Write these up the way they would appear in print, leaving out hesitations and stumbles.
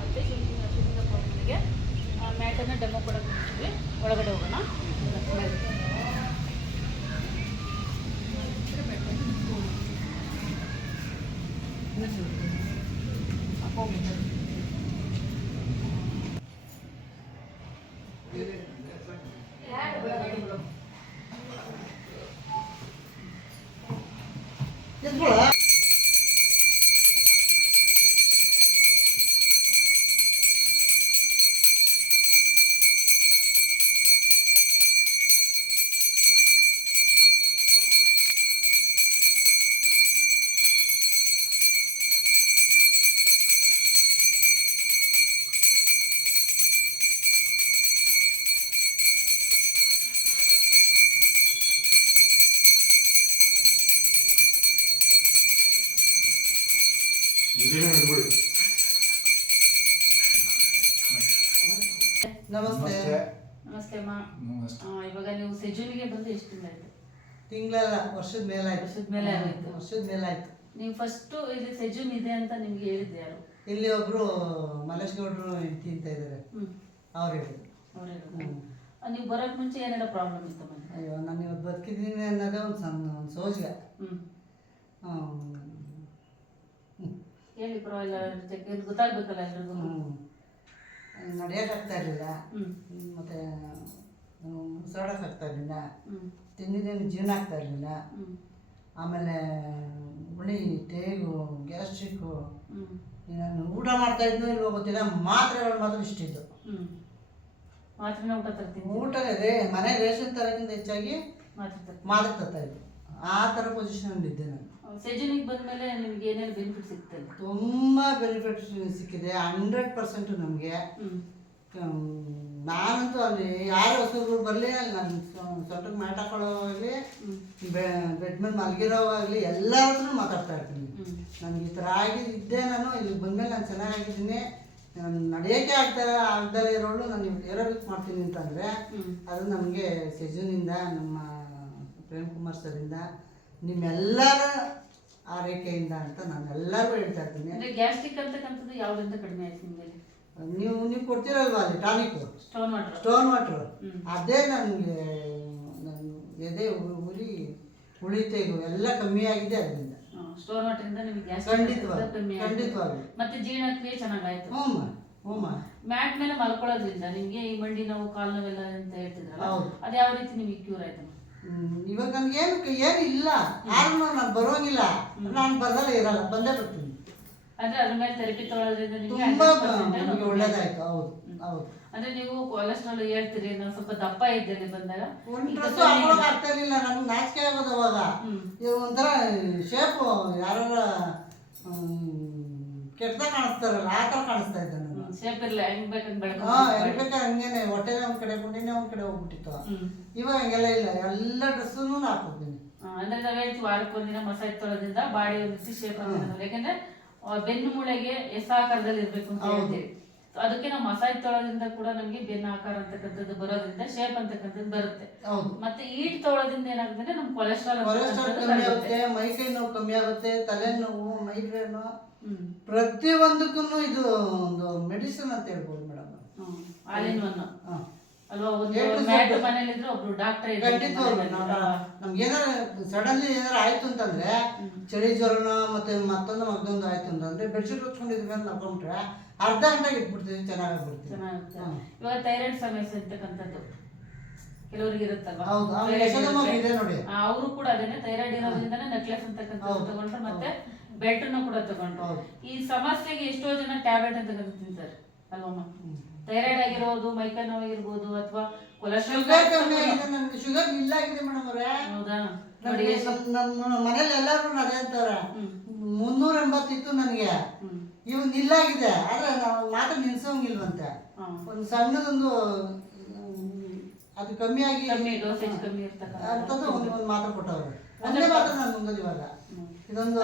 ಮತ್ತು ಶಿವಲಿಂಗಪ್ಪ ಅವರಿಗೆ ಮ್ಯಾಟನ್ನು ಡೆಮೋ ಕೊಡೋಕೆ ಹೋಗ್ತೀವಿ. ಒಳಗಡೆ ಹೋಗೋಣ. ನಮಸ್ತೆ. ನಮಸ್ತೆ ಅಮ್ಮ. ಇವಾಗ ನೀವು ಸೆಜುನಿಗೆ ಬಂದು ಎಷ್ಟು ತಿಂಗಳು ಆಯ್ತು? ತಿಂಗಳಲ್ಲ, ವರ್ಷದ ಮೇಲೆ ಆಯ್ತು. ನೀವು ಫಸ್ಟ್ ಇಲ್ಲಿ ಸೆಜುನ್ ಇದೆ ಅಂತ ನಿಮ್ಗೆ ಹೇಳಿದ್ದು ಯಾರು? ಇಲ್ಲಿ ಒಬ್ರು ಮಲೇಶ್ ಗೌಡ್ರು ಹೆಂಡತಿ ಅಂತ ಇದ್ದಾರೆ, ಅವ್ರು ಹೇಳಿದ್ರು. ನೀವು ಬರೋಕ್ ಮುಂಚೆ ಏನೆಲ್ಲ ಪ್ರಾಬ್ಲಮ್ ಇತ್ತು? ಅಯ್ಯೋ, ನಾನು ಇವತ್ತು ಬದುಕಿದ್ದೀನಿ ಅನ್ನೋದೇ ಒಂದು ಸಣ್ಣ ಸೋಜಿಗ. ಹೇಳಿ, ಪರವಾಗಿಲ್ಲ, ಗೊತ್ತಾಗ್ಬೇಕಲ್ಲ ಎಲ್ರಿಗೂ. ನಡೆಯೋಕ್ಕಾಗ್ತಾ ಇರಲಿಲ್ಲ, ಮತ್ತು ಉಸಿರಾಡೋಕ್ಕಾಗ್ತಾ ಇರಲಿಲ್ಲ, ತಿಂದಿದ್ದೇನು ಜೀವನ ಆಗ್ತಾ ಇರಲಿಲ್ಲ. ಆಮೇಲೆ ಹುಳಿ, ತೇಗು, ಗ್ಯಾಸ್ಟ್ರಿಕ್ಕು, ನಾನು ಊಟ ಮಾಡ್ತಾ ಇದ್ನೋ ಇಲ್ವೋ ಗೊತ್ತಿಲ್ಲ, ಮಾತ್ರೆಗಳು ಮಾತ್ರ ಇಷ್ಟಿದ್ದು. ಊಟ ತರ್ತೀನಿ, ಊಟ ಮನೆ ರೇಷನ್ ತರೋಕ್ಕಿಂತ ಹೆಚ್ಚಾಗಿ ಮಾತ್ರೆ ತರ್ತಾ ಇದ್ದೆ. ಆ ಥರ ಪೊಸಿಷನ್ ಇದ್ದೆ ನಾನು. ಸೆಜುನಿಗೆ ಬಂದಮೇಲೆ ನಿಮ್ಗೆ ಏನೇನು ಬೆನಿಫಿಟ್ ಸಿಗ್ತದೆ? ತುಂಬ ಬೆನಿಫಿಟ್ ಸಿಕ್ಕಿದೆ, 100% ನಮಗೆ. ನಾನಂತೂ ಅಲ್ಲಿ ಯಾರು ಹೊಸಬ್ರು ಬರಲಿ, ಅಲ್ಲಿ ನಾನು ಸೊಂಟಕ್ಕೆ ಮ್ಯಾಟ್ ಹಾಕೊಳ್ಳೋವಾಗಲಿ, ಬೆಡ್ ಮೇಲೆ ಮಲಗಿರೋವಾಗಲಿ ಎಲ್ಲರ ಹತ್ರನೂ ಮಾತಾಡ್ತಾ ಇರ್ತೀನಿ. ನನಗೆ ಈ ಥರ ಆಗಿದ್ದೆ, ನಾನು ಇಲ್ಲಿ ಬಂದಮೇಲೆ ನಾನು ಚೆನ್ನಾಗಿದ್ದೀನಿ. ನಾನು ನಡೆಯೋಕ್ಕೆ ಆಗ್ದಲೇ ಇರೋಳು ನಾನು ಏರೋಬಿಕ್ಸ್ ಮಾಡ್ತೀನಿ ಅಂತಂದರೆ ಅದು ನಮಗೆ ಸೆಜುನಿಂದ, ನಮ್ಮ ಪ್ರೇಮ್ ಕುಮಾರ್ ಸರಿಂದ, ನಿಮ್ಮೆಲ್ಲರ ಆರೈಕೆಯಿಂದ ಅಂತ ನಾನು ಎಲ್ಲರಿಗೂ ಹೇಳ್ತಾ ಇರ್ತೀನಿ. ಗ್ಯಾಸ್ಟ್ರಿಕ್ ಅಂತಕ್ಕಂಥದ್ದು ಯಾವುದರಿಂದ ಕಡಿಮೆ ಆಯ್ತು ನಿಮಗೆ? ನೀವು ಕೊಡ್ತೀರಲ್ವ ಅಲ್ಲಿ ಟಾನಿಕ್, ಸ್ಟೋನ್ ವಾಟ್ರು, ಅದೇ ನನಗೆ ಎದೆ ಉಳಿತೇಗು ಎಲ್ಲ ಕಮ್ಮಿ ಆಗಿದೆ ಅದರಿಂದ. ಸ್ಟೋನ್ ವಾಟರಿಂದ ನಿಮಗೆ ಖಂಡಿತವಾಗಿ. ಮತ್ತೆ ಜೀರ್ಣಕ್ರಿಯೆ ಚೆನ್ನಾಗಾಯ್ತು. ಹ್ಞೂ. ಮ್ಯಾಟ್ ಮೇಲೆ ಮಲ್ಕೊಳ್ಳೋದ್ರಿಂದ ನಿಮಗೆ ಈ ಮಂಡಿ ನೋವು, ಕಾಲು ನೋವೆಲ್ಲ ಅಂತ ಹೇಳ್ತಿದ್ರಲ್ಲ, ಅದು ಯಾವ ರೀತಿ ನಿಮಗೆ ಕ್ಯೂರ್ ಆಯ್ತು? ಇವಾಗ ನನ್ಗೇನು ಇಲ್ಲ, ಆದ್ರೂ ನಾನು ಬರೋಂಗಿಲ್ಲ, ನಾನು ಬರಲ್ಲ ಇರಲ್ಲ, ಬಂದೇ ಬರ್ತೀನಿ. ಅಂದ್ರೆ ಅದ್ರ ಮೇಲೆ ಥೆರಪಿ ತಗೊಳ್ಳೋದ್ರಿಂದ ತುಂಬಾ ನಮಗೆ ಒಳ್ಳೇದಾಯ್ತು. ಹೌದು. ಅಂದ್ರೆ ನೀವು ಕೊಲೆಸ್ಟ್ರಾಲ್ ಹೇಳ್ತೀರಿ, ನಾವು ಸ್ವಲ್ಪ ದಪ್ಪ ಇದ್ದೇನೆ ಬಂದಾಗ ಒಂದು ಡ್ರೆಸ್ ಹಾಕೊಳ್ಳೋಕೆ ಆಗ್ತಾ ಇರಲಿಲ್ಲ, ನನ್ಗೆ ನಾಚಿಕೆ ಆಗೋದು ಅವಾಗ. ಒಂಥರ ಶೇಪು ಯಾರು ಕೆಟ್ಟದಾಗ ಕಾಣಿಸ್ತಾರಲ್ಲ, ಆ ಥರ ಕಾಣಿಸ್ತಾ ಇದ್ದೆ ನಾನು. ಶೇಪ್ ಇರಲ್ಲ, ಹೆಂಗ್ ಬೇಕಂಗ್ ಬೇಕಾದ್ರೆ ಹಂಗೇನೆ ಹೊಟ್ಟೆನೇ ಒಂದ್ ಕಡೆ, ಗುಂಡಿನೇ ಒಂದ್ ಕಡೆ ಹೋಗ್ಬಿಟ್ಟಿತ್ತು. ಇವಾಗ ಹಂಗೆಲ್ಲ ಇಲ್ಲ, ಎಲ್ಲ ಡ್ರೆಸ್ಸನ್ನು ಹಾಕೋತೀನಿ. ಅಂದ್ರೆ ನಾವ್ ಹೇಳ್ತೀವಿ ವಾರಕ್ಕೆ ಒಂದಿನ ಮಸಾಜ್ ತೊಳೋದ್ರಿಂದ ಬಾಡಿ ಒಂದು ಶೇಪ್ ಆಗೋದಿಲ್ಲ. ಯಾಕಂದ್ರೆ ಬೆನ್ನು ಮೂಳೆಗೆ ಎಸಾಕಾರದಲ್ಲಿ ಇರ್ಬೇಕು ಅಂತ ಹೇಳ್ತೀವಿ. ಅದಕ್ಕೆ ನಾವು ಮಸಾಜ್ ತೊಳೋದ್ರಿಂದ ಕೂಡ ನಮ್ಗೆ ಬೆನ್ನು ಆಕಾರ ಅಂತಕ್ಕಂಥದ್ದು ಬರೋದ್ರಿಂದ ಶೇಪ್ ಅಂತಕ್ಕಂಥದ್ದು ಬರುತ್ತೆ. ಮತ್ತೆ ಈಟ್ ತೊಳೋದ್ರಿಂದ ಏನಾಗುತ್ತೆ, ನಮ್ ಕೊಲೆಸ್ಟ್ರಾಲ್ ಕಮ್ಮಿ ಆಗುತ್ತೆ, ಮೈಕೈ ನೋವು ಕಮ್ಮಿ ಆಗುತ್ತೆ, ತಲೆನೋವು, ಮೈಗ್ರೇನು, ಪ್ರತಿಯೊಂದಕ್ಕೂ ಇದು ಒಂದು ಮೆಡಿಸಿನ್ ಅಂತ ಹೇಳ್ಬೋದು ಮೇಡಮ್. ಆಲ್ ಇನ್ ಒನ್ ಅಲ್ವಾ? ಒಂದು ಮನೇಲಿದ್ರೆ ಒಬ್ರು ಡಾಕ್ಟರ್. ಖಂಡಿತವಾಗ್ಲು ನಮ್ಗೆ ಏನಾರ ಸಡನ್ಲಿ ಏನಾರ ಆಯ್ತು ಅಂತಂದ್ರೆ, ಚಳಿ ಜ್ವರನೋ ಮತ್ತೆ ಮತ್ತೊಂದು ಆಯ್ತು ಅಂತಂದ್ರೆ ಬೆಡ್ಶೀಟ್ ಹೊಚ್ಕೊಂಡಿದ್ವಿ ಅಂತ ಹಾಕೊಂಡ್ರೆ ಅರ್ಧ ಗಂಟೆಗೆ ಇಟ್ಬಿಡ್ತೀವಿ, ಚೆನ್ನಾಗುತ್ತೆ. ಇವಾಗ ಥೈರಾಯ್ಡ್ ಸಮಸ್ಯೆ ಅಂತಕ್ಕಂಥದ್ದು ಕೆಲವರಿಗೆ ಇರುತ್ತಲ್ವಾ? ನೋಡಿ, ಅವರು ಕೂಡ ಅದೇನೆ ಥೈರಾಯ್ಡ್ ಇರೋದ್ರಿಂದಾನೆ ನೆಕ್ಲೆಸ್ ಅಂತಕ್ಕಂಥದ್ದು ತಗೊಂಡ್ರೆ, ಮತ್ತೆ ಬೆಲ್ಟ್ ಕೂಡ ತಗೊಂಡ್ರು. ಈ ಸಮಸ್ಯೆಗೆ ಎಷ್ಟೋ ಜನ ಟ್ಯಾಬ್ಲೆಟ್ ಅಂತಕ್ಕಂಥ ತಿಂತಾರೆ ಅಲ್ವಮ್ಮ? ಥೈರಾಯ್ಡ್ ಆಗಿರೋದು, ಮೈಕೈ ನೋವಾಗಿರ್ಬೋದು, ಅಥವಾ ಕೊಲೆಸ್ಟ್ರಾಲ್ ಶುಗರ್ ಇಲ್ಲ ಆಗಿದೆ ಮೇಡಮ್ ಅವರೇ. ಹೌದಾ? ನಮ್ಮ ಮನೇಲಿ ಎಲ್ಲರೂ ಅದೇ ಅಂತಾರೆ, 380 ಇತ್ತು ನನಗೆ, ಇವ್ ನಿಲ್ಲಾಗಿದೆ. ಆದ್ರೆ ನಾವು ಮಾತ ನಿಲ್ಸೋಂಗಿಲ್ವಂತೆ. ಒಂದು ಸಣ್ಣದೊಂದು ಅದು ಕಮ್ಮಿ ಆಗಿ ಡೋಸೇಜ್ ಕಮ್ಮಿ ಇರ್ತಕ್ಕಂಥ ಅಂತದ್ದು ಒಂದು ಮಾತ್ರ ಕೊಟ್ಟವ್ರೆ. ಒಂದೇ ಮಾತ್ರ ನಾನು ನುಂಗೋದು ಇವಾಗ. ಇದೊಂದು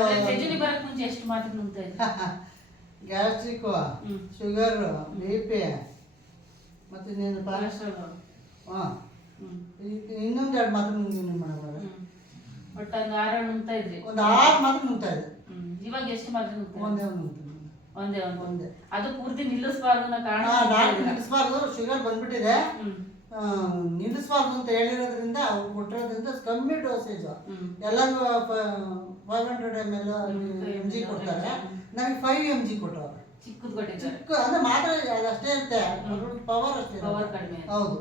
ಬರಕ್ ಮುಂಚೆ ಎಷ್ಟು ಮಾತ್ರ ನುಂಗ್ತಾ ಇದ್ದೆ? ಗ್ಯಾಸ್ಟ್ರಿಕ್ಕು, ಶುಗರ್, BP, ಮತ್ತೆ ನೀನು ಇನ್ನೊಂದು 2 ಮಾತ್ರ ನುಂಗಿನಿ ಮೇಡಮ್. ಒಟ್ಟು ಒಂದು 6 ನುಂಗ್ತಾ ಇದ್ರಿ? ಒಂದು 6 ಮಾತ್ರ ನುಂಗ್ತಾ ಇದ್ದೆ. ಇವಾಗ ಎಷ್ಟು ಮಾತ್ರ ನುಂಗ್ತಾ? ಒಂದೇ ನುಂಗ್ತೀನಿ. ಒಂದೇ ಒಂದೇ. ಅದು ಪೂರ್ತಿ ನಿಲ್ಲಿಸಬಾರ್ದು ಅನ್ನೋ ಕಾರಣ ನಾನು ನಿಲ್ಲಿಸಬಾರ್ದು, ಶುಗರ್ ಬಂದ್ಬಿಟ್ಟಿದೆ, ನಿಲ್ಲಿಸಬಾರ್ದು ಅಂತ ಹೇಳಿರೋದ್ರಿಂದ ಅವ್ರು ಕೊಟ್ಟಿರೋದ್ರಿಂದ ಕಮ್ಮಿ ಡೋಸೇಜ್. ಎಲ್ಲರಿಗೂ 500 ml mg ಕೊಡ್ತಾರೆ, ನನಗೆ 5 mg ಕೊಟ್ಟವ್ರೆ. ಚಿಕ್ಕದು ಕೊಟ್ಟಿದ್ದಾರೆ, ಚಿಕ್ಕ ಅಂದ್ರೆ ಮಾತ್ರ ಅಷ್ಟೇ ಇರುತ್ತೆ, ಪವರ್ ಅಷ್ಟೇ, ಪವರ್ ಕಡಿಮೆ. ಹೌದು.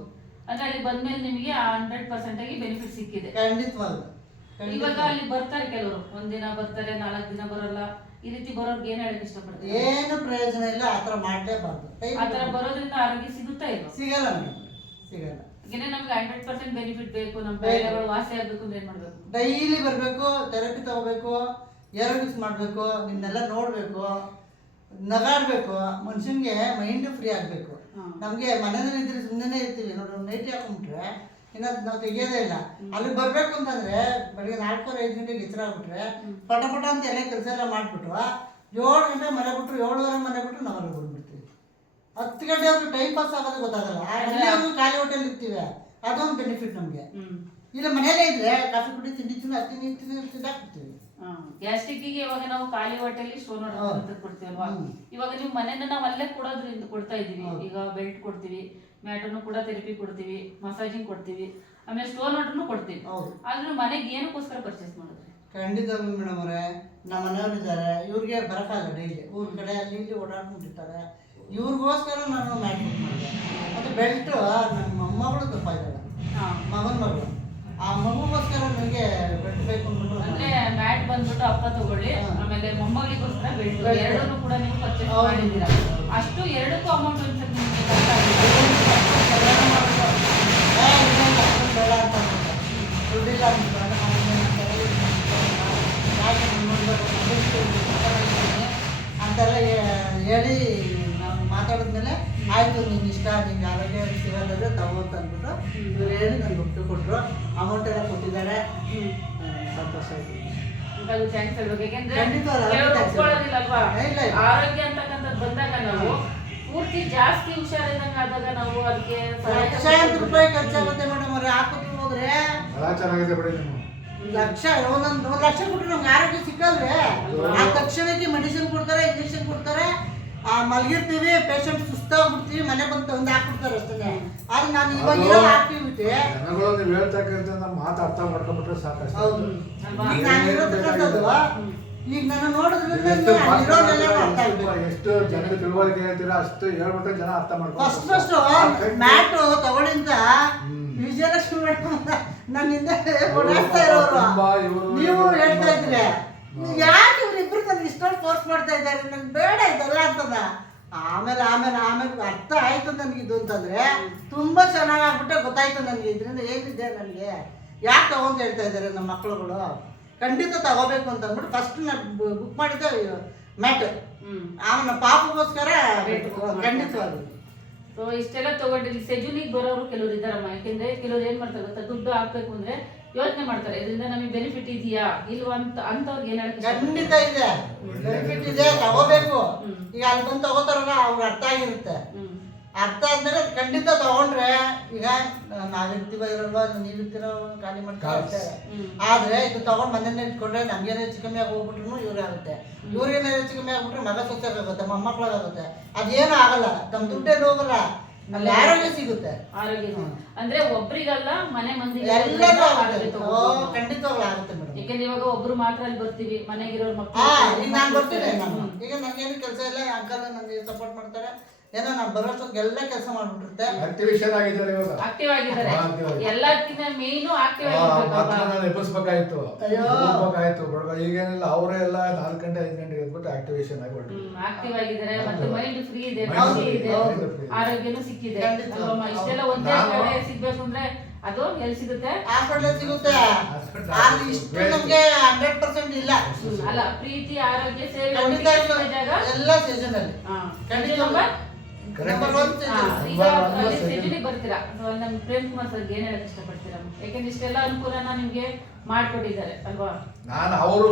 ಅಂದ್ರೆ ಅಲ್ಲಿ ಬಂದ್ಮೇಲೆ ನಿಮಗೆ 100% ಆಗಿ ಬೆನಿಫಿಟ್ ಸಿಕ್ಕಿದೆ. ಖಂಡಿತವಾಗ್ಲು. ಇವಾಗ ಅಲ್ಲಿ ಬರ್ತಾರೆ ಕೆಲವರು, ಒಂದಿನ ಬರ್ತಾರೆ, 4 ದಿನ ಬರಲ್ಲ. ಈ ರೀತಿ ಬರೋರ್ಗೆ ಏನ್ ಹೇಳಕ್ ಇಷ್ಟಪಡ್ತಾರೆ? ಏನು ಪ್ರಯೋಜನ ಇಲ್ಲ, ಆತರ ಮಾಡ್ಲೇಬಾರ್ದು. ಆತರ ಬರೋದ್ರಿಂದ ಆರೋಗ್ಯ ಸಿಗುತ್ತಾ ಇಲ್ಲ? ಸಿಗಲ್ಲ ಮೇಡಮ್, ಸಿಗಲ್ಲ. ಯಾಕಂದ್ರೆ ನಮ್ಗೆ 100% ಬೆನಿಫಿಟ್ ಬೇಕು, ನಮ್ಮ ಕಾಯಿಲೆಗಳು ವಾಸಿ ಆಗ್ಬೇಕು ಅಂದ್ರೆ ಏನ್ ಮಾಡ್ಬೇಕು? ಡೈಲಿ ಬರ್ಬೇಕು, ಥೆರಪಿ ತಗೋಬೇಕು, ಏರೋಬಿಕ್ಸ್ ಮಾಡ್ಬೇಕು, ನಿಮ್ನೆಲ್ಲ ನೋಡ್ಬೇಕು, ನಗಾಡ್ಬೇಕು, ಮನುಷ್ಯನ್ಗೆ ಮೈಂಡ್ ಫ್ರೀ ಆಗ್ಬೇಕು. ನಮ್ಗೆ ಮನೆಯಲ್ಲಿ ಇದ್ರೆ ಸುಮ್ಮನೆ ಇರ್ತೀವಿ ನೋಡಿ, ನೈಟಿ ಹಾಕೊಂಡ್ಬಿಟ್ರೆ ಇನ್ನ ನಾವು ತೆಗಿಯೋದೇ ಇಲ್ಲ. ಅಲ್ಲಿ ಬರ್ಬೇಕು ಅಂತಂದ್ರೆ ಬೆಳಿಗ್ಗೆ 4-5 ಗಂಟೆಗೆ ಎಚ್ಚರ ಆಗ್ಬಿಟ್ರೆ ಪಟ ಪಟ ಅಂತ ಎಲ್ಲ ಕೆಲಸ ಎಲ್ಲ ಮಾಡ್ಬಿಟ್ಟು 7 ಗಂಟೆ ಮನೆ ಬಿಟ್ರು, 7:30 ಮನೆ ಬಿಟ್ಟು ನಾವು ಅಲ್ಲಿ ಬಂದ್ಬಿಡ್ತೀವಿ. 10 ಗಂಟೆವರೆಗೂ ಟೈಮ್ ಪಾಸ್ ಆಗೋದು ಗೊತ್ತಾಗಲ್ಲ. ಅಲ್ಲಿವರೆಗೂ ಖಾಲಿ ಹೋಟೆಲ್ ಇರ್ತೀವಿ, ಅದೊಂದು ಬೆನಿಫಿಟ್ ನಮ್ಗೆ. ಇಲ್ಲ ಮನೇಲೇ ಇದ್ರೆ ಕಾಫಿ ಕುಡಿ ತಿಂಡಿ ತಿಂದಾಕ್ಬಿಡ್ತೀವಿ. ಗ್ಯಾಸ್ಟ್ರಿಕ್ಕಿಗೆ ಇವಾಗ ನಾವು ಖಾಲಿ ಹೊಟ್ಟೆಲಿ ಸ್ಟೋನ್ ಅಂತ ಕೊಡ್ತೀವಲ್ವಾ, ಇವಾಗ ನೀವು ಮನೆಯಿಂದ ನಾವು ಅಲ್ಲೇ ಕೊಡೋದ್ರಿಂದ ಕೊಡ್ತಾ ಇದೀವಿ. ಈಗ ಬೆಲ್ಟ್ ಕೊಡ್ತೀವಿ, ಮ್ಯಾಟನ್ನು ಕೂಡ ಥೆರಪಿ ಕೊಡ್ತೀವಿ, ಮಸಾಜಿಂಗ್ ಕೊಡ್ತೀವಿ, ಆಮೇಲೆ ಸ್ಟೋನ್ ವಾಟರ್ನು ಕೊಡ್ತೀವಿ. ಆದ್ರೆ ಮನೆಗೆ ಏನಕ್ಕೋಸ್ಕರ ಪರ್ಚೇಸ್ ಮಾಡಿದ್ರಿ? ಖಂಡಿತವಾಗ್ಲೂ ಮೇಡಮ್ ಅವರೇ, ನಮ್ಮ ಮನೆಯವ್ರು ಇದ್ದಾರೆ, ಇವ್ರಿಗೆ ಬರಕ್ಕಾಗಲ್ಲ, ಡೈಲಿ ಊರ್ ಕಡೆ ಅಲ್ಲಿ ಇಲ್ಲಿ ಓಡಾಡ್ಕೊಂಡಿರ್ತಾರೆ, ಇವ್ರಿಗೋಸ್ಕರ ನಾನು ಮ್ಯಾಟ್ ಬುಕ್ ಮಾಡಿದೆ. ಮತ್ತು ಬೆಲ್ಟು ನನ್ನ ಮೊಮ್ಮಗಳು ದಪ್ಪ ಇದ್ದಾಳೆ, ಮಗನ ಮಗಳು, ಆ ಮಗುಗೋಸ್ಕರ ನನಗೆ ಬೆಲ್ಟ್ ಬೇಕು ಅಂದ್ಬಿಟ್ಟು. ಅಂದ್ರೆ ಮ್ಯಾಟ್ ಬಂದ್ಬಿಟ್ಟು ಅಪ್ಪ ತಗೊಳ್ಳಿ, ಆಮೇಲೆ ಮೊಮ್ಮಗಳಿಗೋಸ್ಕರ ಬೆಲ್ಟ್, ಎರಡನ್ನೂ ಕೂಡ ನೀವು ಪರ್ಚೇಸ್ ಮಾಡಿದ್ದೀರಾ. ಅಷ್ಟು ಎರಡಕ್ಕೂ ಅಮೌಂಟ್ ಅನ್ಸುತ್ತೆ ನಿಮಗೆ ಖರ್ಚಾಗಿದೆ? ಬೇಡ ಅಂತ ದುಡ್ಡಿಲ್ಲ ಅಂತೆಲ್ಲ ಹೇಳಿ ನಾವು ಮಾತಾಡಿದ್ಮೇಲೆ ಆಯಿತು, ನಿನ್ನ ಇಷ್ಟ, ನಿಂಗೆ ಆರೋಗ್ಯ ಸಿಗೋದ್ರೆ ತಗೋ ಅಂತ ಅಂದ್ಬಿಟ್ಟು ಇವ್ರು ಹೇಳಿ ನನಗೆ ಒಟ್ಟು ಕೊಟ್ಟರು, ಅಮೌಂಟ್ ಎಲ್ಲ ಕೊಟ್ಟಿದ್ದಾರೆ. ಸಂತೋಷ ಆಯಿತು. ಥ್ಯಾಂಕ್ಸ್ ಹೇಳ್ಬೇಕು, ಯಾಕೆಂದ್ರೆ ಒಪ್ಕೊಳ್ಳೋದಿಲ್ಲಲ್ವಾ, ಆರೋಗ್ಯ ಅಂತಕ್ಕಂಥದ್ದು ಬಂದಾಗ ನಾವು ಪೂರ್ತಿ ಜಾಸ್ತಿ ಹುಷಾರಿದ್ದಂಗೆ ಆದಾಗ ನಾವು ಅದಕ್ಕೆ ಲಕ್ಷಾಂತರ ರೂಪಾಯಿ ಖರ್ಚಾಗುತ್ತೆ ಮೇಡಮ್ ಅವ್ರೆ. ಆಸ್ಪತ್ರೆಗೆ ಹೋದ್ರೆ ಒಂದೊಂದು ಲಕ್ಷ ಕೊಟ್ಟರೆ ನಮ್ಗೆ ಆರೋಗ್ಯ ಸಿಕ್ಕಲ್ವೇ? ಆ ತಕ್ಷಣಕ್ಕೆ ಮೆಡಿಸಿನ್ ಕೊಡ್ತಾರೆ, ಇಂಜೆಕ್ಷನ್ ಕೊಡ್ತಾರೆ, ಮಲಗಿರ್ತೀವಿ, ಪೇಷಂಟ್ ಸುಸ್ತಾಗ್ಬಿಡ್ತೀವಿ, ಮನೆ ಬಂದು ತಂದು ಹಾಕ್ಬಿಡ್ತಾರೆ ಅಷ್ಟೇ. ಆದ್ರೆ ನಾನು ಇವಾಗ ಇರೋ ಆಕ್ಟಿವಿಟಿ ಮಾತು ಅರ್ಥ ಮಾಡ್ಕೊಂಡ್ಬಿಟ್ರೆ ಸಾಕಷ್ಟು. ಹೌದು, ಈಗ ನಾನು ಇರೋದಕ್ಕಂಥದ್ದು ಈಗ ನನ್ನ ನೋಡಿದ್ರಿಂದ ಎಷ್ಟು ಜನಕ್ಕೆ ತಿಳುವಳಿಕೆ ಹೇಳ್ತೀರಾ ಅಷ್ಟು ಹೇಳ್ಬಿಟ್ರೆ ಜನ ಅರ್ಥ ಮಾಡ್ಕೊಂಡು ಫಸ್ಟ್ ಮ್ಯಾಟು ತಗೊಳ್ಳಿಂತ ವಿಜಯಲಕ್ಷ್ಮಿ ಮೇಡಮ್ ನನ್ನ ಹಿಂದೆ ಓಡಾಡ್ತಾ ಇರೋರು ನೀವು ಹೇಳ್ತಾ ಇದ್ರಿ, ಯಾಕೆ ಇವ್ರಿಬ್ರು ನನಗೆ ಇಷ್ಟೊಂದು ಫೋರ್ಸ್ ಮಾಡ್ತಾ ಇದ್ದಾರೆ, ನನ್ಗೆ ಬೇಡ ಇದೆಲ್ಲ ಅಂತದ. ಆಮೇಲೆ ಆಮೇಲೆ ಆಮೇಲೆ ಅರ್ಥ ಆಯ್ತು ನನಗಿದು ಅಂತಂದ್ರೆ ತುಂಬಾ ಚೆನ್ನಾಗಾಗ್ಬಿಟ್ಟೆ ಗೊತ್ತಾಯ್ತು ನನಗೆ, ಇದರಿಂದ ಏನಿದೆ ನನಗೆ ಯಾಕೆ ತಗೊಂತ ಹೇಳ್ತಾ ಇದ್ದಾರೆ ನಮ್ಮ ಮಕ್ಕಳುಗಳು, ಖಂಡಿತ ತಗೋಬೇಕು ಅಂತ ಅಂದ್ಬಿಟ್ಟು ಫಸ್ಟ್ ನಾನು ಬುಕ್ ಮಾಡಿದ್ದೆ ಮ್ಯಾಟ್. ಆಮೇಲೆ ಪಾಪಗೋಸ್ಕರ ಖಂಡಿತವಾಗಿ. ಸೊ ಇಷ್ಟೆಲ್ಲ ತಗೊಂಡಿಲ್ಲಿ ಸೆಜುನಿಗೆ ಬರೋರು ಕೆಲವರು ಇದ್ದಾರಮ್ಮ, ಯಾಕೆಂದ್ರೆ ಕೆಲವ್ರು ಏನ್ ಮಾಡ್ತಾರೆ ಗೊತ್ತಾ, ದುಡ್ಡು ಹಾಕ್ಬೇಕು ಅಂದ್ರೆ ಯೋಚನೆ ಮಾಡ್ತಾರೆ, ಇದರಿಂದ ನಮಗೆ ಬೆನಿಫಿಟ್ ಇದೆಯಾ ಇಲ್ವಾ ಅಂತ. ಅಂತವ್ರಿಗೆ ಏನ್ ಹೇಳ್ತಾರೆ? ಖಂಡಿತ ಇದೆ, ಬೆನಿಫಿಟ್ ಇದೆ, ತಗೋಬೇಕು. ಈಗ ಅಲ್ಲಿ ಬಂದು ತಗೋತಾರಲ್ಲ ಅವ್ರಿಗೆ ಅರ್ಥ ಆಗಿರುತ್ತೆ, ಅರ್ಥ ಆದ್ಮೇಲೆ ಖಂಡಿತ ತಗೊಂಡ್ರೆ ಈಗ ನಾವಿರ್ತೀವ ಇರಲ್ವಾ, ನೀವಿರ್ತೀರೋ ಖಾಲಿ ಮಾಡ್ತಾರೆ. ಆದ್ರೆ ಇದು ತಗೊಂಡ್ ಮನೇಲಿ ಇಟ್ಕೊಂಡ್ರೆ ನಮ್ಗೇನು ಹೆಚ್ಚು ಕಮ್ಮಿ ಆಗಿ ಹೋಗ್ಬಿಟ್ರು ಇವ್ರಿಗೆ ಆಗುತ್ತೆ, ಇವ್ರಿಗೇನು ಹೆಚ್ಚು ಕಮ್ಮಿ ಆಗ್ಬಿಟ್ರೆ ಮಗ ಸೊಸೆಗಾಗುತ್ತೆ, ಮೊಮ್ಮಕ್ಳಾಗುತ್ತೆ, ಅದೇನು ಆಗಲ್ಲ, ನಮ್ ದುಡ್ಡೇನು ಹೋಗಲ್ಲ, ಅಲ್ಲಿ ಆರೋಗ್ಯ ಸಿಗುತ್ತೆ. ಆರೋಗ್ಯ ಅಂದ್ರೆ ಒಬ್ರಿಗಲ್ಲ ಮನೆ ಮಂದಿಗೆ ಎಲ್ಲರೂ ಖಂಡಿತವಾಗ್ಲೂ ಆಗುತ್ತೆ ಮೇಡಮ್. ಯಾಕಂದ್ರೆ ಇವಾಗ ಒಬ್ರು ಮಾತ್ರ ಅಲ್ಲಿ ಬರ್ತೀವಿ, ಮನೆಗಿರೋರ್ ಮಕ್ಕಳು. ಈಗ ನಾನು ಬರ್ತೀನಿ, ಈಗ ನಂಗೇನು ಕೆಲಸ ಇಲ್ಲ, ಅಂಕಲ್ ನನಗೆ ಸಪೋರ್ಟ್ ಮಾಡ್ತಾರೆ, ಏನೋ ನಾನು ಬರೋಷ್ಟೊತ್ತಿಗೆ ಎಲ್ಲ ಕೆಲಸ ಮಾಡ್ಬಿಟ್ಟಿರುತ್ತೆ. ಆಕ್ಟಿವೇಶನ್ ಆಗಿದ್ದಾರೆ, ಇವಾಗ ಆಕ್ಟಿವ್ ಆಗಿದ್ದಾರೆ, ಎಲ್ಲಕ್ಕಿಂತ ಮೇನು ಆಕ್ಟಿವ್ ಆಗಿರ್ಬೇಕು. ಎಬ್ಬಿಸ್ಬೇಕಾಯ್ತು, ಈಗೇನಿಲ್ಲ, ಅವರೇ ಎಲ್ಲ 4 ಗಂಟೆ 5 ಗಂಟೆಗೆ ಎದ್ಬಿಟ್ಟು ಆಕ್ಟಿವೇಶನ್ ಆಗಿಬಿಟ್ಟು ಆಕ್ಟಿವ್ ಆಗಿದ್ದಾರೆ, ಮತ್ತೆ ಮೈಂಡ್ ಫ್ರೀ ಇದೆ, ಆರೋಗ್ಯನೂ ಸಿಕ್ಕಿದೆ. ಇಷ್ಟೆಲ್ಲ ಒಂದೇ ಕಡೆ ಸಿಗ್ಬೇಕು ಅಂದ್ರೆ ಅದು ಎಲ್ಲಿ ಸಿಗುತ್ತೆ? ಹಾಸ್ಪಿಟಲ್ ಸಿಗುತ್ತೆ. ಇಷ್ಟು ನಮ್ಗೆ 100% ಇಲ್ಲ ಅಲ್ಲ, ಪ್ರೀತಿ ಆರೋಗ್ಯ ಸೇವೆ ಖಂಡಿತ ಎಲ್ಲ ಸೀಸನ್ ಅಲ್ಲಿ. ಖಂಡಿತ ನಂಬರ್ ಒನ್ ಈಗ ಅಲ್ಲಿ ಸೆಜುನಿಗೆ ಬರ್ತೀರಾ ನಮ್ಮ ಪ್ರೇಮ್ ಕುಮಾರ್ ಸರ್ಗೆ ಏನ್ ಹೇಳಕ್ ಇಷ್ಟಪಡ್ತೀರಾ? ಯಾಕೆಂದ್ರೆ ಇಷ್ಟೆಲ್ಲ ಅನುಕೂಲನ ನಿಮ್ಗೆ ಮಾಡ್ಕೊಟ್ಟಿದ್ದಾರೆ ಅಲ್ವಾ? ನಾನು ಅವರು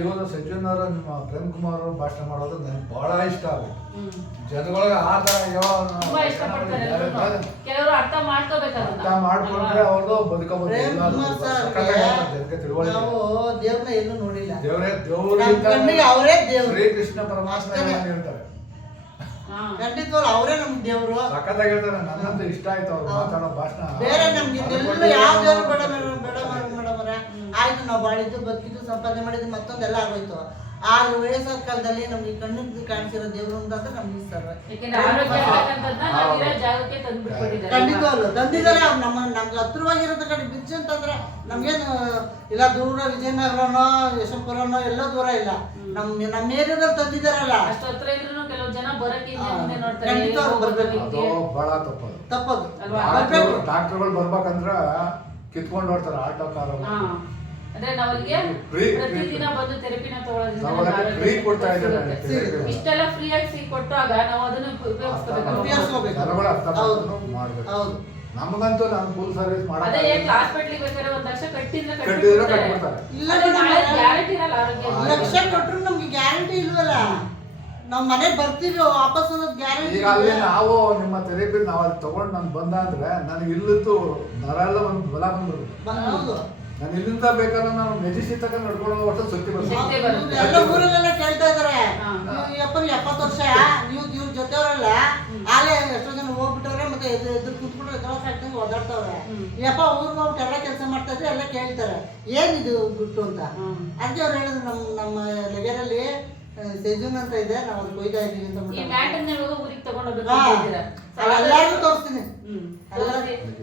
ಇವರು ಸಜ್ಜನ್ ಅವರು ನಿಮ್ಮ ಪ್ರೇಮ್ ಕುಮಾರ್ ಅವರು ಭಾಷಣ ಮಾಡೋದು ನನಗೆ ಬಹಳ ಇಷ್ಟ ಆಗುತ್ತೆ. ಜನಗಳಿಗೆ ಆ ತರ ತುಂಬಾ ಇಷ್ಟಪಡ್ತಾರೆ ಎಲ್ರೂನು. ಕೆಲವರು ಅರ್ಥ ಮಾಡ್ಕೋಬೇಕಾಗಲ್ಲ, ಅರ್ಥ ಮಾಡ್ಕೊಂಡ್ರೆ ಅವ್ರದ್ದು ಬದುಕಬಹುದು. ಪ್ರೇಮ್ ಕುಮಾರ್ ಜನಕ್ಕೆ ತಿಳುವಳಿಕೆ. ನಾವು ದೇವ್ರನ್ನ ಎಲ್ಲೂ ನೋಡಿಲ್ಲ, ದೇವರೇ ನಮ್ಮ ಕಣ್ಣಿಗೆ ಅವರೇ ದೇವ್ರು. ಶ್ರೀಕೃಷ್ಣ ಪರಮಾತ್ಮ ಹೇಳ್ತಾರೆ, ಖಂಡಿತವಾಗ್ಲೂ ಅವರೇ ನಮ್ಗೆ ದೇವ್ರು. ಸಖತ್ತಾಗಿರ್ತಾರೆ. ನನ್ನಂತೂ ಇಷ್ಟ ಆಯ್ತು ಅವ್ರು ಮಾತಾಡೋ ಭಾಷಣ. ಬೇರೆ ನಮ್ಗೆ ಇದೆಲ್ಲ ಯಾವ ದೇವ್ರು ಬೇಡ ಮೇಡಮರ. ಆಯ್ತು, ನಾವು ಬಾಳಿದ್ದು ಬದುಕಿದ್ದು ಸಂಪಾದನೆ ಮಾಡಿದ್ದು ಮತ್ತೊಂದೆಲ್ಲ ಆಗೋಯ್ತು. ಆದ್ರೆ ವಯಸ್ಸಾದ ಕಾಲದಲ್ಲಿ ನಮ್ಗೆ ಕಣ್ಣಿಗೆ ಕಾಣಿಸಿರೋ ದೇವ್ರು ಅಂತಂದ್ರೆ ನಮ್ಗೆ ಇಷ್ಟ. ಯಾಕೆಂದ್ರೆ ಆರೋಗ್ಯ ಅಂತಕ್ಕಂಥದ್ದನ್ನ ನಾವು ಇರೋ ಜಾಗಕ್ಕೆ ತಂದ್ಬಿಟ್ಬಿಟ್ಟಿದ್ದಾರೆ. ಖಂಡಿತವಾಗ್ಲು ತಂದಿದ್ದಾರೆ. ನಮ್ಗೆ ಹತ್ರವಾಗಿರೋದ ಕಡೆ ಬಿಚ್ಚು ಅಂತಂದ್ರೆ ನಮ್ಗೇನು ಇಲ್ಲ, ದೂರ ವಿಜಯನಗರನೋ ಯಶವಂತಪುರನೋ ಎಲ್ಲೋ ದೂರ ಇಲ್ಲ, ನಮ್ಮ ಏರಿಯಾದಲ್ಲಿ ತಂದಿದ್ದಾರಲ್ಲ. ಅಷ್ಟು ಹತ್ರ ಇದ್ರೂ ಕೆಲವು ಜನ ಬರಕ್ಕೆ ಹಿಂದೆ ನೋಡ್ತಾರೆ. ಖಂಡಿತವಾಗ್ಲೂ ಬರ್ಬೇಕು. ಅದು ಬಹಳ ತಪ್ಪದು. ಅಲ್ವಾ? ಡಾಕ್ಟರ್ಗಳು ಬರ್ಬೇಕಂದ್ರ ಕಿತ್ಕೊಂಡು ನೋಡ್ತಾರೆ ಆಟೋ ಕಾರು. ಅಂದ್ರೆ ನಾವಲ್ಲಿಗೆ ಪ್ರತಿದಿನ ಬಂದು ಥೆರಪಿನ ಫ್ರೀ ಕೊಡ್ತಾ ಇದ್ದಾರೆ. ಇಷ್ಟೆಲ್ಲ ಫ್ರೀ ಆಗಿ ಕೊಟ್ಟಾಗ ನಾವು ಅದನ್ನ ಉಪಯೋಗಿಸ್ಕೋಬೇಕು. ಜನಗಳು ಅರ್ಥ ಮಾಡ್ಬೇಕು. ನಮಗಂತೂ ನಾನು ಫುಲ್ ಸರ್ವಿಸ್ ಅದೇ ಹಾಸ್ಪಿಟ್ಲಿಗೆ ಬೇಕಾದ್ರೆ 1 ಲಕ್ಷ ಕಟ್ಟಿದ್ರೆ ಕಟ್ಬಿಡ್ತಾರೆ. ಗ್ಯಾರಂಟಿ ಇರಲ್ಲ ಆರೋಗ್ಯ. 1 ಲಕ್ಷ ಕೊಟ್ಟರು ನಮ್ಗೆ ಗ್ಯಾರಂಟಿ ಇಲ್ವಲ್ಲ. ನಾವು ಮನೆಗೆ ಬರ್ತೀವಿ ವಾಪಸ್ ಅನ್ನೋದು ಗ್ಯಾರಂಟಿ. ಈಗ ಅಲ್ಲಿ ನಾವು ನಿಮ್ಮ ಥೆರಪಿ ನಾವು ಅಲ್ಲಿ ತಗೊಂಡು ನಾನು ಬಂದ ಅಂದ್ರೆ ನನಗೆ ಇಲ್ಲದ್ದು ನರ ಎಲ್ಲ ಒಂದು ಬಲ ಬಂದ್ಬಿಡುತ್ತೆ. ಹೌದು, ನಾನು ಇಲ್ಲಿಂದ ಬೇಕಾದ್ರೆ ನಾವು ಮೆಜಿಸ್ಟ್ರೇಟ್ ತಗೊಂಡು ನಡ್ಕೊಳ್ಳೋ ವರ್ಷ ಶಕ್ತಿ ಬರುತ್ತೆ. ಎಲ್ಲ ಊರಲ್ಲೆಲ್ಲ ಕೇಳ್ತಾ ಇದಾರೆ, 70 ವರ್ಷ ನೀವು ಇವ್ರ ಜೊತೆಯವರಲ್ಲ ಆಲೇ ಎಷ್ಟೋ ಜನ ಹೋಗ್ಬಿಟ್ಟವ್ರೆ, ಮತ್ತೆ ಎದುರು ಕೂತ್ಬಿಟ್ರೆ ಎದುರಾಗ್ತಂಗೆ ಓದಾಡ್ತವ್ರೆ. ಯಪ್ಪ ಊರಿಗೆ ಹೋಗ್ಬಿಟ್ಟು ಎಲ್ಲ ಕೆಲಸ ಮಾಡ್ತಾ ಇದ್ರೆ ಎಲ್ಲ ಕೇಳ್ತಾರೆ ಏನಿದು ದುಡ್ಡು ಅಂತ. ಅದಕ್ಕೆ ಅವ್ರು ಹೇಳಿದ್ರು, ನಮ್ಮ ಲೆಗರಲ್ಲಿ ಸೆಜುನ್ ಅಂತ ಇದೆ, ನಾವು ಅದು ಕೊಯ್ತಾ ಇದೀವಿ ಅಂತ. ಈ ಮ್ಯಾಟನ್ನ ಊರಿಗೆ ತಗೊಂಡೋಗ್ಬೇಕು. ಎಲ್ಲರಿಗೂ ತೋರಿಸ್ತೀನಿ.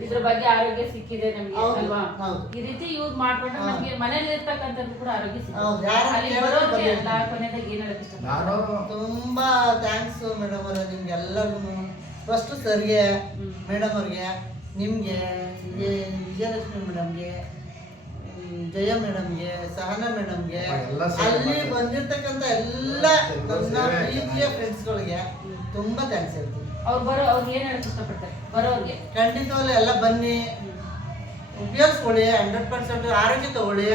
ಇದ್ರ ಬಗ್ಗೆ ಆರೋಗ್ಯ ಸಿಕ್ಕಿದೆ ನಮ್ಗೆ ಅಲ್ವಾ? ಈ ರೀತಿ ಯೂಸ್ ಮಾಡ್ಕೊಂಡ್ರೆ ನಮ್ಗೆ ಮನೇಲಿ ಇರ್ತಕ್ಕಂಥದ್ದು ಕೂಡ ಆರೋಗ್ಯ ಸಿಕ್ಕಿದೆ. ಕೊನೆದಾಗ ಏನ್ ಹೇಳಕ್ ಇಷ್ಟ? ತುಂಬಾ ಥ್ಯಾಂಕ್ಸ್ ಮೇಡಮ್ ಅವರೇ ನಿಮ್ಗೆಲ್ಲರಿಗೂ. ಫಸ್ಟ್ ಸರ್ಗೆ, ಮೇಡಮ್ ಅವ್ರಿಗೆ, ನಿಮ್ಗೆ, ವಿಜಯಲಕ್ಷ್ಮಿ ಮೇಡಮ್ಗೆ, ಜಯ ಮೇಡಮ್ಗೆ, ಸಹನಾ ಮೇಡಮ್ಗೆ, ಅಲ್ಲಿ ಬಂದಿರ್ತಕ್ಕಂಥ ಎಲ್ಲ ನನ್ನ ಪ್ರೀತಿಯ ಫ್ರೆಂಡ್ಸ್ಗಳಿಗೆ ತುಂಬಾ ಥ್ಯಾಂಕ್ಸ್ ಹೇಳ್ತೀನಿ. ಅವ್ರು ಏನ್ ಹೇಳಕ್ ಇಷ್ಟಪಡ್ತಾರೆ ಬರೋರ್ಗೆ? ಖಂಡಿತವಾಗ್ಲೂ ಎಲ್ಲ ಬನ್ನಿ, ಉಪಯೋಗಿಸ್ಕೊಳ್ಳಿ, 100% ಆರೋಗ್ಯ ತಗೊಳ್ಳಿ.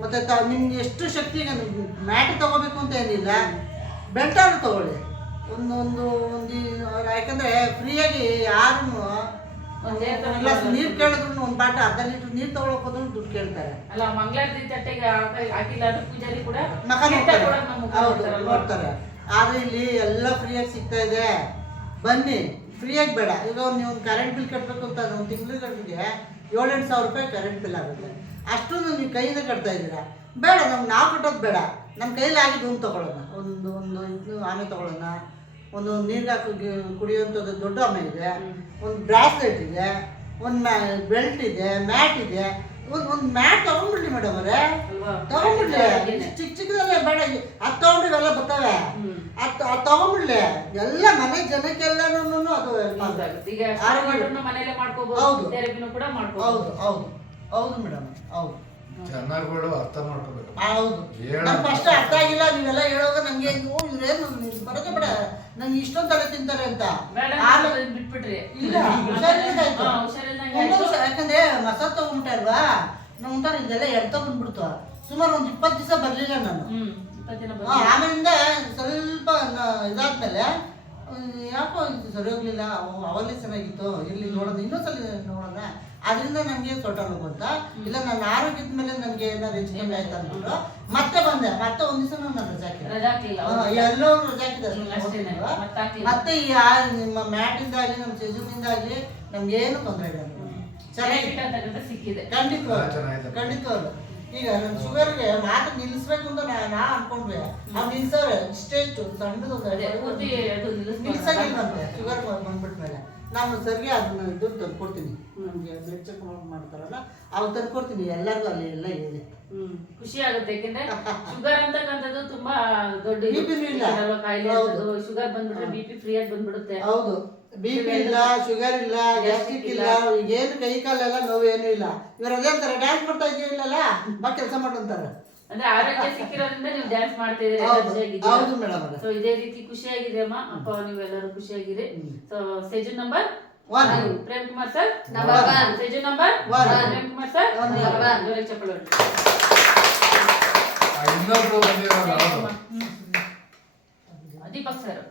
ಮತ್ತೆ ನಿಮ್ಗೆ ಎಷ್ಟು ಶಕ್ತಿ ಮ್ಯಾಟ್ ತಗೋಬೇಕು ಅಂತ ಏನಿಲ್ಲ, ಬೆಲ್ಟಾರು ತಗೊಳ್ಳಿ. ಒಂದು ಯಾಕಂದ್ರೆ ಫ್ರೀಯಾಗಿ ಯಾರು ಗ್ಲಾಸ್ ನೀರು ಕೇಳಿದ್ರು, ಒಂದು ಬಾಟ ಅರ್ಧ ಲೀಟರ್ ನೀರು ತಗೊಳಕ್ ಹೋದ್ರು ದುಡ್ಡು ಕೇಳ್ತಾರೆ. ಅಲ್ಲ, ಮಂಗಳಾರತಿ ತಟ್ಟೆಗೆ ಹಾಕಿಲ್ಲ ಅಂದ್ರೆ ಪೂಜಾರಿ ಕೂಡ ನೋಡ್ತಾರೆ. ಆದ್ರೆ ಇಲ್ಲಿ ಎಲ್ಲ ಫ್ರೀಯಾಗಿ ಸಿಗ್ತಾ ಇದೆ, ಬನ್ನಿ. ಫ್ರೀಯಾಗಿ ಬೇಡ. ಈಗ ನೀವು ಒಂದು ಕರೆಂಟ್ ಬಿಲ್ ಕಟ್ಟಬೇಕು ಅಂತ ಒಂದು ತಿಂಗಳಿಗೆ 7-8 ಸಾವಿರ ರೂಪಾಯಿ ಕರೆಂಟ್ ಬಿಲ್ ಆಗುತ್ತೆ. ಅಷ್ಟೊಂದು ನೀವು ಕೈಯಿಂದ ಕಟ್ತಾ ಇದ್ದೀರಾ. ಬೇಡ, ನಾವು ಕಟ್ಟೋದು ಬೇಡ, ನಮ್ಮ ಕೈಯಲ್ಲಿ ಆಗಿದ್ದು ಒಂದು ತೊಗೊಳ್ಳೋಣ. ಒಂದು ಆಮೆ ತೊಗೊಳ್ಳೋಣ, ಒಂದು ನೀರಿಗೆ ಹಾಕಿ ಕುಡಿಯುವಂಥದ್ದು ದೊಡ್ಡ ಆಮೆ ಇದೆ, ಒಂದು ಬ್ರಾಸ್ಲೆಟ್ ಇದೆ, ಒಂದು ಬೆಲ್ಟ್ ಇದೆ, ಮ್ಯಾಟ್ ಇದೆ. ಒಂದು ಮ್ಯಾಟ್ ತಗೊಂಡ್ಬಿಡ್ಲಿ ಮೇಡಮ್ ಅವರೇ, ತಗೊಂಡ್ಬಿಡ್ಲಿ. ಚಿಕ್ಕದಲ್ಲೇ ಬೇಡ, ಅದು ತಗೊಂಡ್ರೆ ಇವೆಲ್ಲ ಬರ್ತವೆ. ಅದು ತಗೊಂಡ್ಬಿಡ್ಲಿ. ಎಲ್ಲ ಮನೆ ಜನಕ್ಕೆಲ್ಲನೂ ಅದು ಹೌದು ಹೌದು ಹೌದು ಮೇಡಮ್. ಹೌದು, ಜನಗಳು ಅರ್ಥ ಮಾಡ್ಕೋಬೇಕು. ಹೌದು, ನಂಗೆ ಫಸ್ಟ್ ಅರ್ಥ ಆಗಿಲ್ಲ. ನೀವೆಲ್ಲ ಹೇಳೋವಾಗ ನಂಗೆ ಇವ್ರೇನು ಬರೋದೇ ಬೇಡ, ನಂಗೆ ಇಷ್ಟೊಂದು ತಲೆ ತಿಂತಾರೆ ಅಂತ ಬಿಟ್ಬಿಟ್ರಿ. ಇಲ್ಲ, ಯಾಕಂದ್ರೆ ಮಸಾಲ ತಗೊಂಡ್ಬಿಟ್ಟೆ ಅಲ್ವಾ, ನಾವು ಒಂಥರ ಇದೆಲ್ಲ ಎಡ್ತ ಬಂದ್ಬಿಡ್ತು. ಸುಮಾರು ಒಂದು 20 ದಿವಸ ಬರ್ಲಿಲ್ಲ ನಾನು. ಆಮೇಲಿಂದ ಸ್ವಲ್ಪ ಇದಾದ್ಮೇಲೆ ಯಾಕೋ ಸರಿ ಹೋಗ್ಲಿಲ್ಲ, ಅವಾಗಲೇ ಚೆನ್ನಾಗಿತ್ತು, ಇಲ್ಲಿ ನೋಡೋಣ, ಇನ್ನೊಂದ್ಸಲ ನೋಡೋಣ. ಅದರಿಂದ ನನಗೆ ತೊಟಲು ಬಂತ. ಇಲ್ಲ, ನನ್ನ ಆರೋಗ್ಯದ ಮೇಲೆ ನನಗೆ ಏನಾದ್ರು ಹೆಚ್ಚು ಕಮ್ಮಿ ಆಯ್ತು ಅಂದ್ಬಿಟ್ಟು ಮತ್ತೆ ಬಂದೆ. ಮತ್ತೆ ಒಂದ್ ದಿವಸ ನಾನು ರಜಾ ಹಾಕಿಲ್ಲ, ಎಲ್ಲೋ ರಜಾ ಹಾಕಿದೆ. ಮತ್ತೆ ನಿಮ್ಮ ಮ್ಯಾಟಿಂದ ಆಗಲಿ, ನಮ್ಮ ಸೆಜುನಿಂದ ಆಗಲಿ ನಮ್ಗೇನು ತೊಂದರೆ ಇಲ್ಲ, ಸಿಕ್ಕಿದೆ. ಖಂಡಿತವಾಗ್ಲು. ಈಗ ನಮ್ಮ ಶುಗರ್ಗೆ ಮಾತು ನಿಲ್ಲಿಸ್ಬೇಕು ಅಂತ ನಾ ಅನ್ಕೊಂಡ್ವಿ. ನಾವು ನಿಲ್ಸವ್ರೆ ಇಷ್ಟೆಷ್ಟು ಸಣ್ಣದು ನಿಲ್ಸಂಗಿಲ್ವಂತೆ. ಶುಗರ್ ಬಂದ್ಬಿಟ್ಮೇಲೆ ನಾನು ಸರ್ಗೆ ಅದನ್ನ ದುಡ್ಡು ತಂದ್ಕೊಡ್ತೀನಿ. ನಮಗೆ ಬ್ಲಡ್ ಚೆಕ್ ಮಾಡ್ತಾರಲ್ಲ, ಅವ್ರು ತಂದ್ಕೊಡ್ತೀನಿ ಎಲ್ಲರಿಗೂ, ಅಲ್ಲಿ ಎಲ್ಲ ಹೇಳಿ. ಖುಷಿ ಆಗುತ್ತೆ. ಯಾಕೆಂದ್ರೆ ಶುಗರ್ ಅಂತಕ್ಕಂಥದ್ದು ತುಂಬಾ ದೊಡ್ಡ ಕಾಯಿಲೆ. ಶುಗರ್ ಬಂದ್ಬಿಟ್ರೆ BP ಫ್ರೀ ಆಗಿ ಬಂದ್ಬಿಡುತ್ತೆ. ಹೌದು, BP ಇಲ್ಲ, ಶುಗರ್ ಇಲ್ಲ, ಗ್ಯಾಸ್ಟ್ರಿಕ್ ಇಲ್ಲ, ಈಗೇನು ಕೈ ಕಾಲೆಲ್ಲ ನೋವು ಏನೂ ಇಲ್ಲ. ಇವರು ಅದೇ ಅಂತಾರೆ, ಡ್ಯಾನ್ಸ್ ಮಾಡ್ತಾ ಇದೆಯಾ, ಇಲ್ಲಲ್ಲ ಬಾ ಕೆಲಸ ಮಾಡಂತಾರೆ. ಅಂದ್ರೆ ಆರೋಗ್ಯ ಸಿಕ್ಕಿರೋದ್ರಿಂದ ನೀವು ಡ್ಯಾನ್ಸ್ ಮಾಡ್ತಾ ಇದ್ದೀರಿ, ಹೌದು ಮೇಡಮ್. ಸೊ ಇದೇ ರೀತಿ ಖುಷಿಯಾಗಿದೆ ಅಮ್ಮ. ಅಪ್ಪ ನೀವೆಲ್ಲರೂ ಖುಷಿಯಾಗಿರಿ. ಸೊ ಸೆಜು number 1, Prem Kumar sir number 1, ಸೆಜು number 1, Prem Kumar sir number 1. ಜೋರಾಗಿ ಚಪ್ಪಾಳೆ ಹೊಡಿ. ಇನ್ನೊಬ್ರು ಬಂದಿರೋದು ದೀಪಕ್ ಸರ್.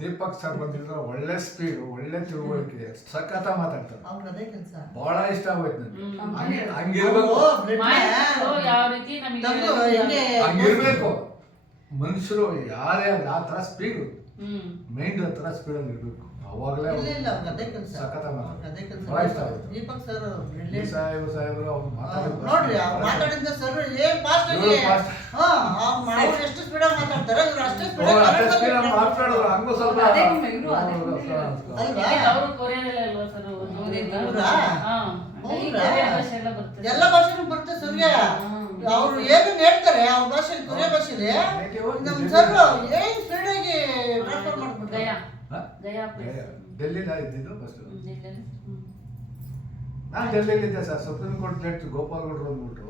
ದೀಪಕ್ ಸರ್ ಬಂದಿದ್ರು, ಒಳ್ಳೆ ಸ್ಪೀಡ್, ಒಳ್ಳೆ ತಿಳುವಳಿಕೆ, ಸಖತ ಮಾತಾಡ್ತಾರೆ, ಅವ್ರ ಅದೇ ಕೆಲಸ. ಬಹಳ ಇಷ್ಟ ಆಗೋಯ್ತು ನನಗೆ. ಅವ್ರು ಹಂಗಿರ್ಬೇಕು, ಬ್ಲಡ್ ಮಾಹಿತಿ ಯಾವ ರೀತಿ ನಮ್ದು ನಮಗೆ ಹೆಂಗೆ ಹಂಗಿರ್ಬೇಕು ಮನುಷ್ಯರು. ಯಾರೇ ಆ ತರ ಸ್ಪೀಡ್, ಹ್ಮ್ ಮೈಂಡ್ ಆ ತರ ಸ್ಪೀಡಲ್ಲಿ ಇರ್ಬೇಕು. ಅವಾಗಲೇ ಇಲ್ಲ ಇಲ್ಲ ಅವ್ರ ಅದೇ ಕೆಲಸ. ಸಖತ ಅದೇ ಮಾತಾಡ್ತಾರೆ, ಕೆಲಸ. ಬಹಳ ಇಷ್ಟ ಆಗುತ್ತೆ. ದೀಪಕ್ ಸರ್ ಸಾಹೇಬರು ಅವ್ರು ಮಾತಾಡೋದು ನೋಡ್ರಿ ಅವ್ರು ಮಾತಾಡಿದ ಸರ್ ಏನ್ ಫಾಸ್ಟ್ ಆಗಿ ಇವ್ರು fast. ಅವ್ರು ಎಷ್ಟು ಸ್ಪೀಡಾಗಿ ಮಾತಾಡ್ತಾರೆ, ಇವ್ರು ಅಷ್ಟೇ ಅಷ್ಟೇ ಸ್ಪೀಡ್ ಸ್ಪೀಡಾಗಿ ಮಾತಾಡೋರು. ಹಂಗೂ ಸ್ವಲ್ಪ ಅದೇ ಇವ್ರು ಅದೇ ಅಲ್ವಾ? ಅವರು ಕೊರಿಯಾದಲ್ಲೇ ಅಲ್ವಾ ಸರ್? ಹೌದಾ? ಹಾ ಹೌದಾ? ಕೊರಿಯಾ ಭಾಷೆ ಎಲ್ಲ ಬರ್ತದೆ. ಎಲ್ಲ ಭಾಷೆನೂ ಬರುತ್ತೆ ಸರ್ಗೆ. ಅವ್ರು ಏನೇನ್ ಹೇಳ್ತಾರೆ ಅವ್ರ ಭಾಷೆಲಿ, ಕೊರಿಯಾ ಭಾಷೆಲಿ ನಮ್ ಸರ್ ಏನ್ ಸ್ಪೀಡಾಗಿ ಟ್ರಾನ್ಸ್ಫರ್ ಮಾಡ್ಬಿಟ್ರೆ. ಗಯಾ ಹಾ? ಗಯಾ place. ಡೆಲ್ಲಿನ ಇದ್ದಿದ್ದು ಫಸ್ಟ್. ಜಿಲ್ಲೆಯಲ್ಲಿ. ನಾನು ಡೆಲ್ಲಿಲಿದ್ದೆ sir. Supreme court judge Gopal ಗೌಡ್ರು ಅಂದ್ಬಿಟ್ಟು